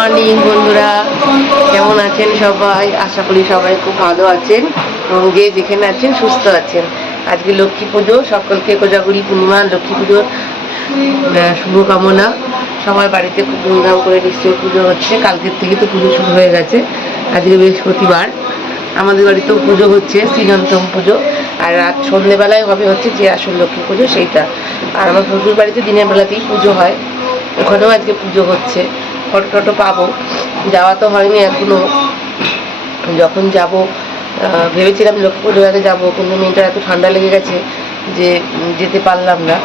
Morning, বন্ধুরা। কেমন আছেন সবাই? আশা করি সবাই খুব ভালো আছেন এবং যে যেখানে আছেন, সুস্থ আছেন। আজকে লক্ষ্মী পুজো, সকলকে কোজাগুড়ি পূর্ণিমা, লক্ষ্মী পুজোর শুভকামনা। সবার বাড়িতে খুব ধুমধাম করে নিশ্চয়ই পুজো হচ্ছে। কালকের থেকে তো পুজো শুরু হয়ে গেছে। আজকে বৃহস্পতিবার। আমাদের বাড়িতেও পুজো হচ্ছে শ্রীনন্তম পুজো। আর রাত সন্ধেবেলায় হবে হচ্ছে যে আসল লক্ষ্মী পুজো, সেইটা। আর আমার শ্বশুর বাড়িতে দিনের বেলাতেই পুজো হয়। ওখানেও আজকে পুজো হচ্ছে। ফটো টটো পাবো। যাওয়া তো হয়নি এখনও। যখন যাব ভেবেছিলাম লক্ষ্মী পুজোর যাব, কিন্তু মেয়েটার এত ঠান্ডা লেগে গেছে যে যেতে পারলাম না।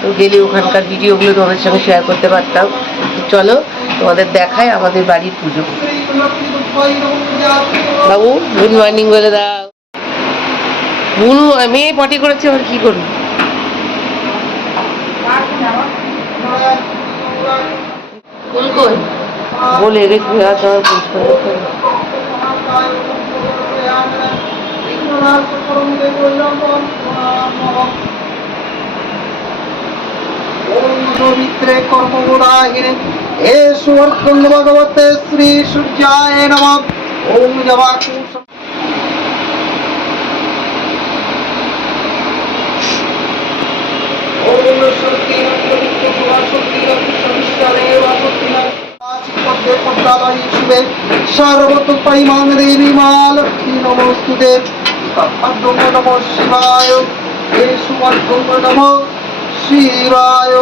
তো গেলে ওখানকার ভিডিওগুলো তোমাদের সঙ্গে শেয়ার করতে পারতাম। চলো, তোমাদের দেখায় আমাদের বাড়ির পুজো। বাবু গুড মর্নিং বলে দাও। বুনু মেয়ে পটি করেছে আবার কি করব? ফুল কই বলে রেখে আজ আমার পরিষ্কার করতে হবে। পবিত্রে কর্মগুণাহিনে হে সুবর্ণ ভগবতে শ্রী সূর্যায় নম। ওম പുത്താവായിരിക്കുവേ സർവത്തുപ്പൈമാന ദേവിമാലത്തി നമോസ്തുതേ തപ്പദ്വമ നമോ ശിവായ യേശുമദ്വമ നമോ ശിവായ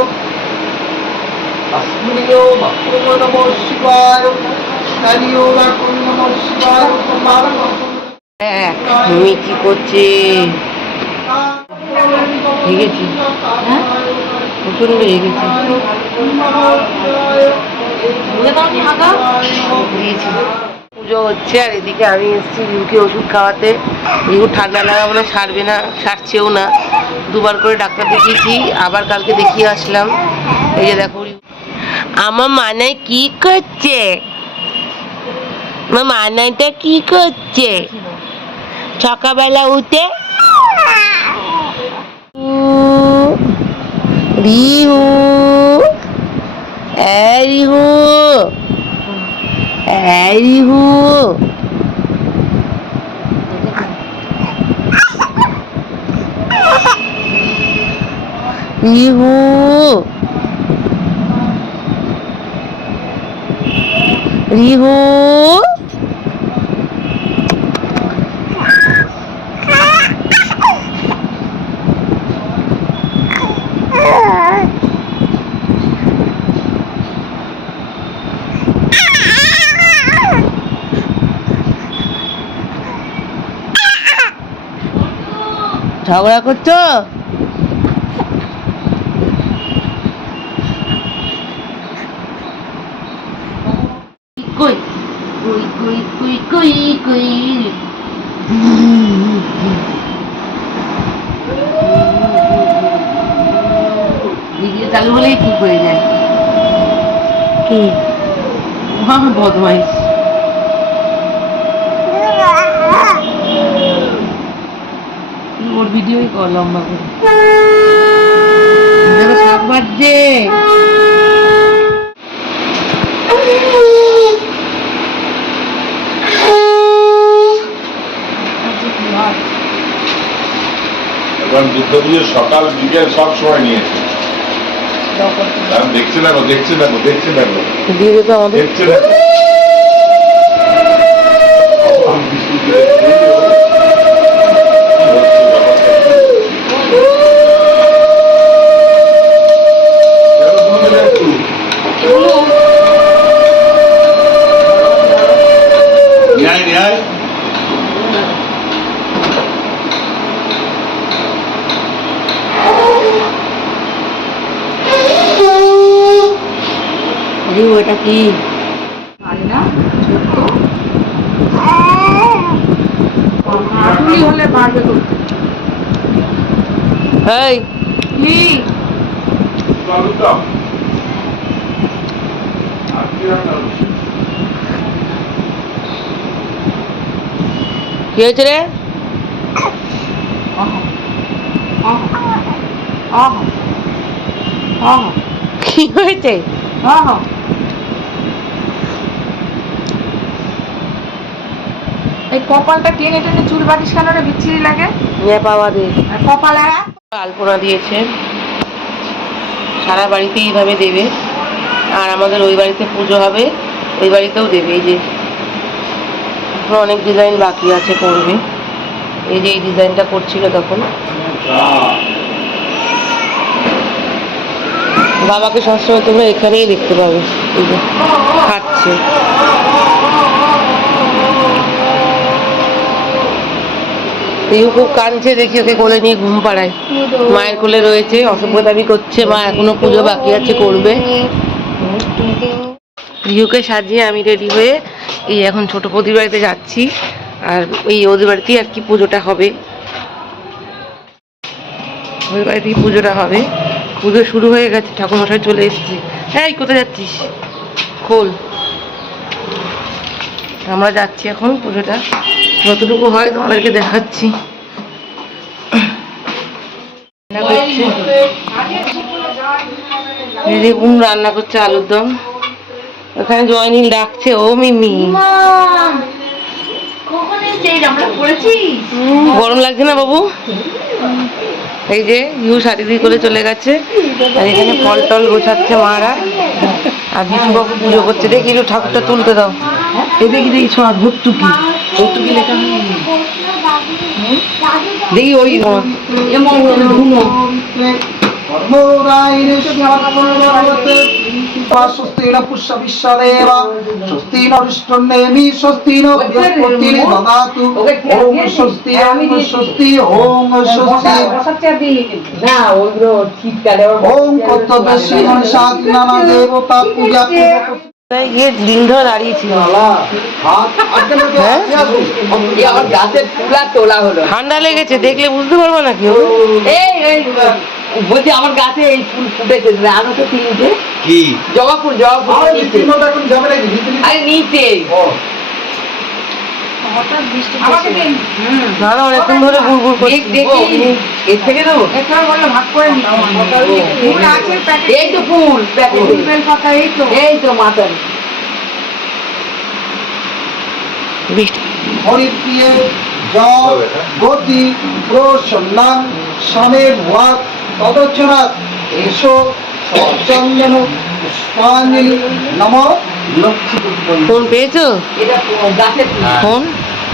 അസ്മിയോ ഭക്വമ നമോ ശിവായ ഹരിയോ ഭക്വം നമോ ശിവായ তুমি কি করছি ঠিক আছে হ্যাঁ প্রচণ্ড রেগেছি পুজো হচ্ছে আর এদিকে আমি এসেছি রিউকে ওষুধ খাওয়াতে। রিউ ঠান্ডা লাগা মানে সারবে না, সারছেও না। দুবার করে ডাক্তার দেখিয়েছি, আবার কালকে দেখিয়ে আসলাম। এই যে দেখো আমার মানায় কি করছে? আমার মানাইটা কি করছে? সকালবেলা উঠে রিহু এই রিহু এই রিহু রিহু রিহু ঝগড়া করছ? কই কই কই কই কই কই। ভিডিও চালু হলেই ঠিক হয়ে যায়। কি? বদমাইশ ওর ভিডিওই কর লম্বা করে। দেখো শাক বাজছে। সকাল বিকেল সব সময় নিয়েছে। কারণ দেখছে না গো দেখছে না গো দেখছে আমাদের দেখছে না আরে ওটা কি হাতুড়ি হলে পারবে তো এই কি চলো তো। আর কি রান্না হচ্ছে? কি হয়েছে রে কি হয়েছে হ্যাঁ হ্যাঁ এই কপালটা টেনে টেনে চুল বাটিস কেন রে? বিচ্ছিরি লাগে। ন্যাপা বাদে আর কপালে আলপনা দিয়েছে। সারা বাড়িতে এইভাবে দেবে। আর আমাদের ওই বাড়িতে পুজো হবে ওই বাড়িতেও দেবে। এই যে অনেক ডিজাইন বাকি আছে করবে। এই যে এই ডিজাইনটা করছিল তখন। বাবাকে সবসময় তোমরা এখানেই দেখতে পাবে। এই যে খাচ্ছে। খুব কাঁদছে, দেখি ওকে কোলে নিয়ে ঘুম পাড়ায়। মায়ের কোলে রয়েছে অসভ্যতামি করছে মা, এখনও পুজো বাকি আছে, করবে। রিহুকে সাজিয়ে আমি রেডি হয়ে এই এখন ছোট প্রদীপ বাড়িতে যাচ্ছি, আর এই ওদের বাড়িতেই আর কি পুজোটা হবে। ওই বাড়িতেই পুজোটা হবে। পুজো শুরু হয়ে গেছে, ঠাকুরমশাই চলে এসেছে। হ্যাঁ কোথায় যাচ্ছিস? খোল। আমরা যাচ্ছি এখন পুজোটা। যতটুকু হয় তোমাদেরকে দেখাচ্ছি। করছে। রান্না করছে আলুর দম। ওখানে জয়নীল ডাকছে ও মিমি। গরম লাগছে না বাবু? এই যে ইউ শাড়ি দিয়ে করে চলে গেছে। আর এখানে ফল টল গোছাচ্ছে মারা। আর বিষ্ণুবাবু পুজো করছে। দেখি ঠাকুরটা তুলতে দাও। এদিকে দেখি ছোঁয়া ভর্তুকি ভর্তুকি লেখা দেখি ওই পুষ্য বিশ্বদেব দদাতু। ওম স্বস্তি ওম স্বস্তি ওম স্বস্তি। না ওগুলো শীতকালে ওম কর্তব্য শ্রী গণেশাদ নানা দেবতা পূজা গিয়ে দিন ধরে দাঁড়িয়েছিল হ্যাঁ? গাছের তোলা হলো ঠান্ডা লেগেছে দেখলে বুঝতে পারব না কেউ। এই এই বলছি আমার গাছে এই ফুল ফুটেছে আরও তো তিনটে। কি? জবা ফুল জবা ফুল আরে নিচে আমাকে দিন না না অনেকক্ষণ ধরে গুড় গুড় দেখি এর থেকে দেবো এখানে বলল ভাগ করে ফুল আছে এই তো ফুল প্যাকেটে। পাতা এই তো। এই তো মাথার। বৃষ্টি। হরিপ্রিয়ে জল গতি প্রসন্নাং স্বামীর ভাত তদচ্ছনাথ এসো চন্দন পুষ্পাঞ্জলি। নম লক্ষ্মী ফোন পেয়েছ? এটা ফোন?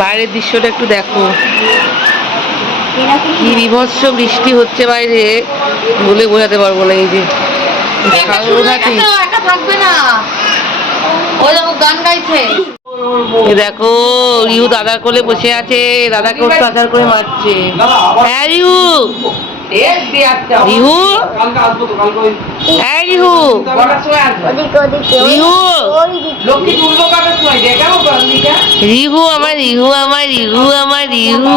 বাইরের দৃশ্যটা একটু দেখো। কি বিভৎস বৃষ্টি হচ্ছে বাইরে বলে বোঝাতে পারব না এই যে। দেখো গান গাইছে। রিউ দাদার কোলে বসে আছে দাদাকে অত্যাচার করে মারছে। হ্যাঁ রিউ রিহু? হ্যাঁ আমার রিহু আমার রিহু আমার রিহু।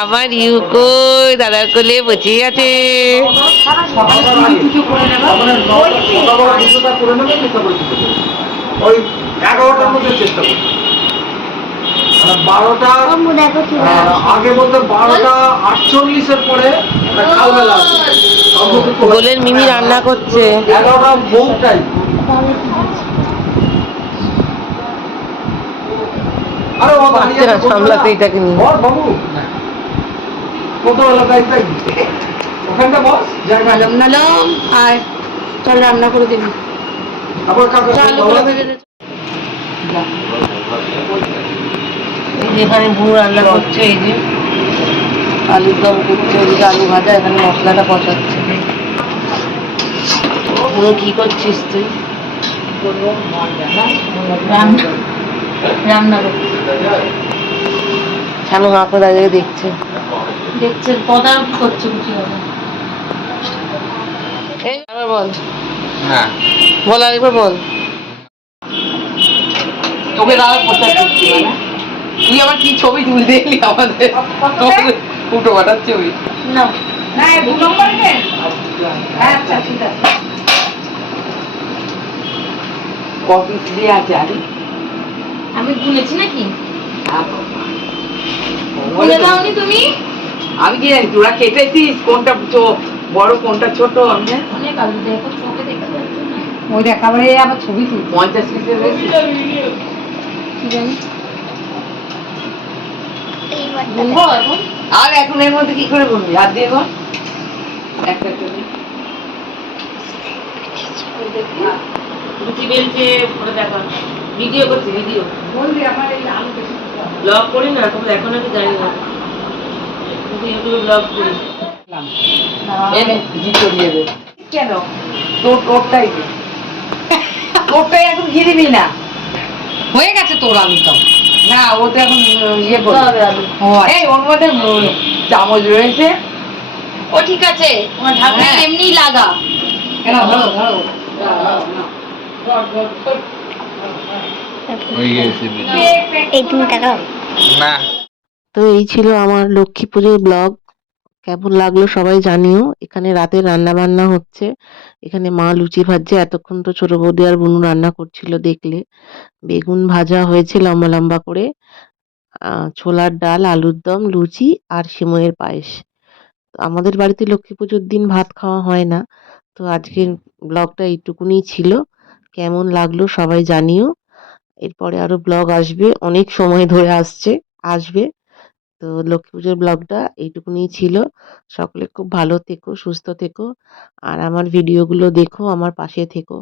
আমার রিহু কই? দাদার কোলে বসে আছে। ওই এগারোটার মধ্যে চেষ্টা করি মানে বারোটা আগে বলতে বারোটা আটচল্লিশের পরে গোলের মিমি রান্না করছে। এগারোটা বউ টাইম। আরে ও দাঁড়িয়ে পারছে না সামলাতে এটাকে নিয়ে। বাবু। কত এলাকায় ওখানটা বস জায়গা নালম আয়। চল রান্না করে দিবি। তারপর কাকা আলু করে ভেজে দে এই যে এখানে বউ রান্না করছে এই যে আলুর দম করছে আলু ভাজা এখানে মশলাটা কষাচ্ছে। পুরো কি করছিস তুই? রান্না। রান্না দেখছে? দেখছে তদারক করছে কিছু এই আবার বল। হ্যাঁ। বল আরেকবার বল। তোকে দাদা করছি মানে? তুই আবার কি ছবি তুলতে এলি আমাদের? ফুটো বাটার ছবি না। না দু নম্বর আচ্ছা ঠিক আছে। কপি দিয়ে আছে আরে। আমি গুনেছি নাকি? আ- দাওনি তুমি? আমি কি জানি তোরা কেটেছিস? কোনটা বড় কোনটা ছোট? আমি অনেক আলু দেখো চোখে দেখা ওই দেখাবারে আবার ছবি তুলছে। পঞ্চাশ পিসের কি জানি? এখন আর এখন এর মধ্যে কি করে বলবি? হাত দিয়ে বল। একটা একটা লুচি বেলছে করে দেখো ভিডিও করছি ভিডিও। বলবি আমার এই আলু ব্লগ করি না তোমরা এখন আমি জানি না। কিন্তু ইউটিউবে ব্লগ করি এনে ঘি চড়িয়ে দে। কেন? তোর তোরটাই দে। তোরটাই এখন ঘি দিবি না। হয়ে গেছে তোর আলু তো না ও তো এখন ইয়ে করবে এই ওর মধ্যে চামচ রয়েছে। ও ঠিক আছে। তোমার ঢাকনা হ্যাঁ। এমনি লাগা। কেন ধরো ধরো। তো এই ছিল আমার লক্ষ্মী পুজোর ব্লগ। কেমন লাগল সবাই জানিও। এখানে রাতে রান্না বান্না হচ্ছে। এখানে মা লুচি ভাজছে। এতক্ষণ তো ছোট বৌদি আর বুনু রান্না করছিল দেখলে। বেগুন ভাজা হয়েছে লম্বা লম্বা করে। ছোলার ডাল, আলুর দম, লুচি আর সিমইয়ের পায়েস। আমাদের বাড়িতে লক্ষ্মী পুজোর দিন ভাত খাওয়া হয় না। তো আজকের ব্লগটা এইটুকুনি ছিল। কেমন লাগল সবাই জানিও। এরপরে আরও ব্লগ আসবে। অনেক সময় ধরে আসছে, আসবে। তো লক্ষ্মী পুজোর ব্লগটা এইটুকুনি ছিল। সকলে খুব ভালো থেকো, সুস্থ থেকো আর আমার ভিডিওগুলো দেখো, আমার পাশে থেকো।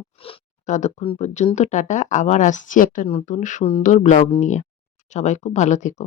ততক্ষণ পর্যন্ত টাটা। আবার আসছি একটা নতুন সুন্দর ব্লগ নিয়ে। সবাই খুব ভালো থেকো।